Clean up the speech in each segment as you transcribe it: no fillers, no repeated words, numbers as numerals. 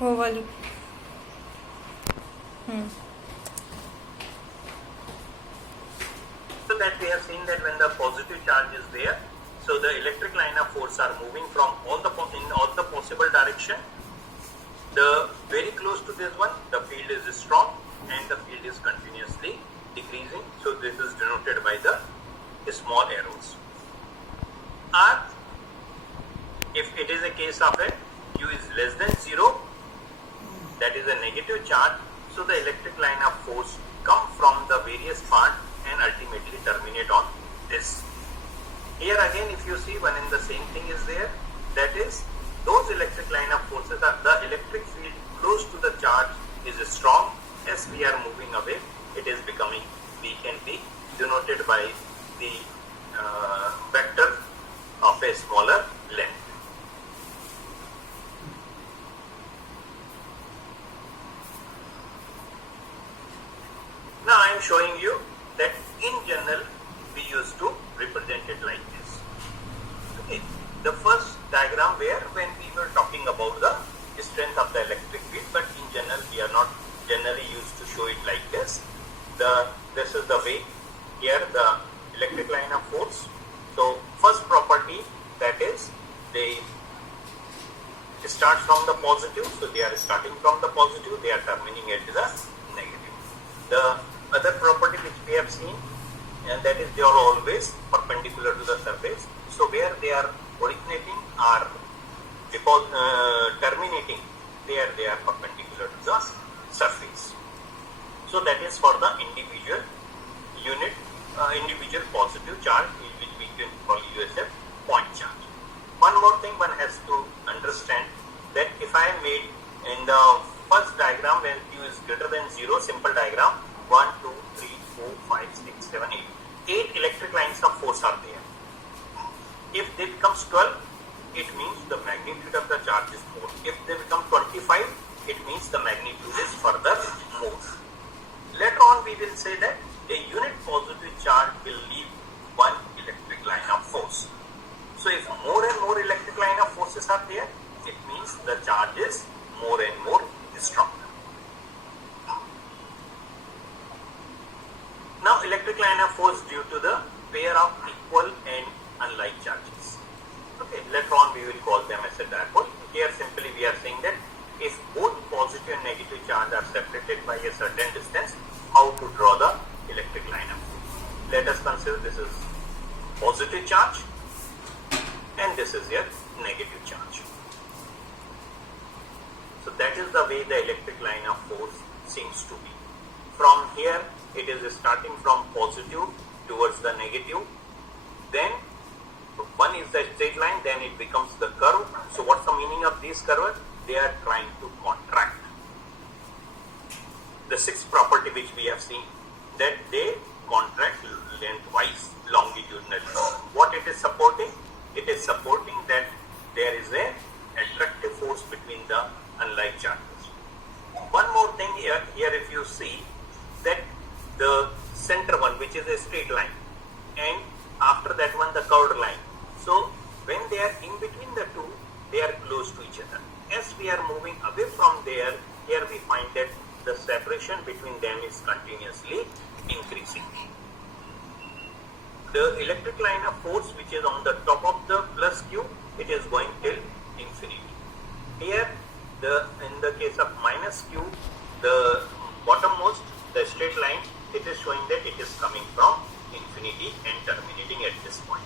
वो वाली So that we have seen that when the positive charge is there, so the electric line of force are moving from in all the possible direction. The very close to this one, the field is strong and the field is continuously decreasing. So this is denoted by the small arrows. Or if it is a case of a Q is less than 0, that is a negative charge. So the electric line of force come from the various part and ultimately terminate on this. Here again, if you see one and the same thing is there, that is those electric line of forces are the electric field close to the charge is strong. As we are moving away, it is becoming weak and weak, denoted by the vector of a smaller length. Now I am showing you that in general we used to represent it like this. Okay. The first diagram where when we were talking about the strength of the electric field, but in general we are not generally used to show it like this. This is the way here the electric line of force. So first property, that is they start from the positive, so they are starting from the positive, they are terminating at the negative. The other property which we have seen, and that is they are always perpendicular to the surface. So where they are originating or terminating, there they are perpendicular to the surface. So that is for the individual unit, individual positive charge, which we can call as a point charge. One more thing one has to understand, that if I made in the first diagram when Q is greater than 0, simple diagram, 1, 2, 3, 4, 5, 6, 7, 8. 8 electric lines of force are there. If they becomes 12, it means the magnitude of the charge is more. If they become 25, it means the magnitude is further more. Later on we will say that a unit positive charge will leave one electric line of force. So if more and more electric line of forces are there, it means the charge is more and more strong. Now electric line of force due to the pair of equal and unlike charges. Okay, later on we will call them as a dipole. Here simply we are saying that if both positive and negative charge are separated by a certain distance, how to draw the electric line of force. Let us consider this is positive charge and this is your negative charge. So that is the way the electric line of force seems to be. From here it is starting from positive towards the negative, then one is the straight line, then it becomes the curve. So what's the meaning of this curve? They are trying to contract. The sixth property which we have seen, that they contract lengthwise, longitudinally. What it is supporting? It is supporting that there is a attractive force between the unlike charges. One more thing here if you see that the center one, which is a straight line, and after that one the curved line. So when they are in between the two, they are close to each other. As we are moving away from there, here we find that the separation between them is continuously increasing. The electric line of force which is on the top of the plus Q, it is going till infinity. Here in the case of minus Q, the bottommost, the straight line, it is showing that it is coming from infinity and terminating at this point.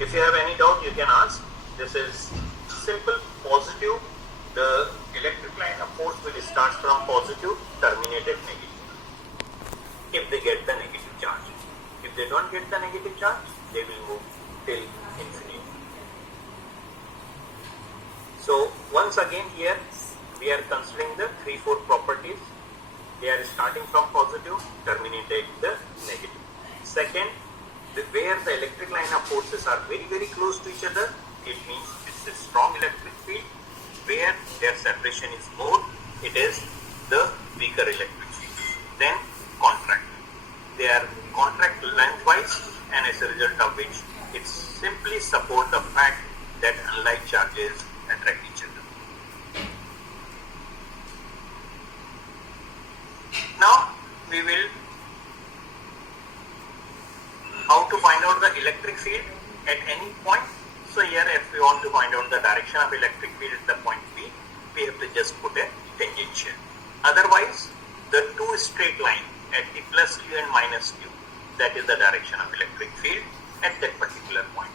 If you have any doubt, you can ask. This is simple positive. The electric line of force will start from positive, terminate at negative. If they get the negative charge. If they don't get the negative charge, they will move till infinity. So once again here we are considering the 3-4 properties. They are starting from positive, terminating the negative. Second, where the electric line of forces are very, very close to each other, it means it's a strong electric field. Where their separation is more, it is the weaker electric field. Then contract. They are contract lengthwise, and as a result of which it simply supports the fact that unlike charges find out the direction of electric field at the point P, we have to just put a tangential. Otherwise, the two straight line at the plus Q and minus Q, that is the direction of electric field at that particular point.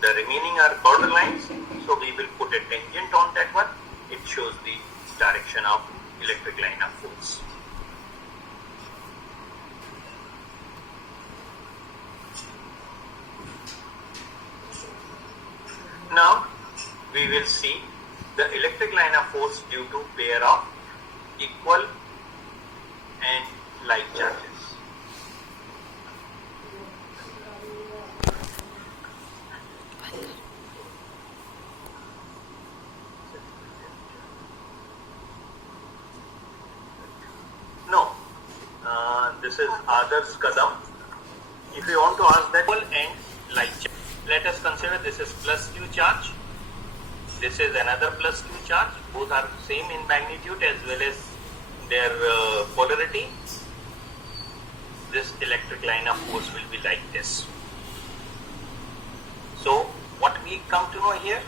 The remaining are border lines, so we will put a tangent on that one. It shows the direction of electric line of force. Now we will see the electric line of force due to pair of equal and like charges. No, this is Adar's Kadam. If you want to ask that equal and like charge, let us consider this is plus Q charge. This is another plus Q charge. Both are same in magnitude as well as their polarity. This electric line of force will be like this. So what we come to know here,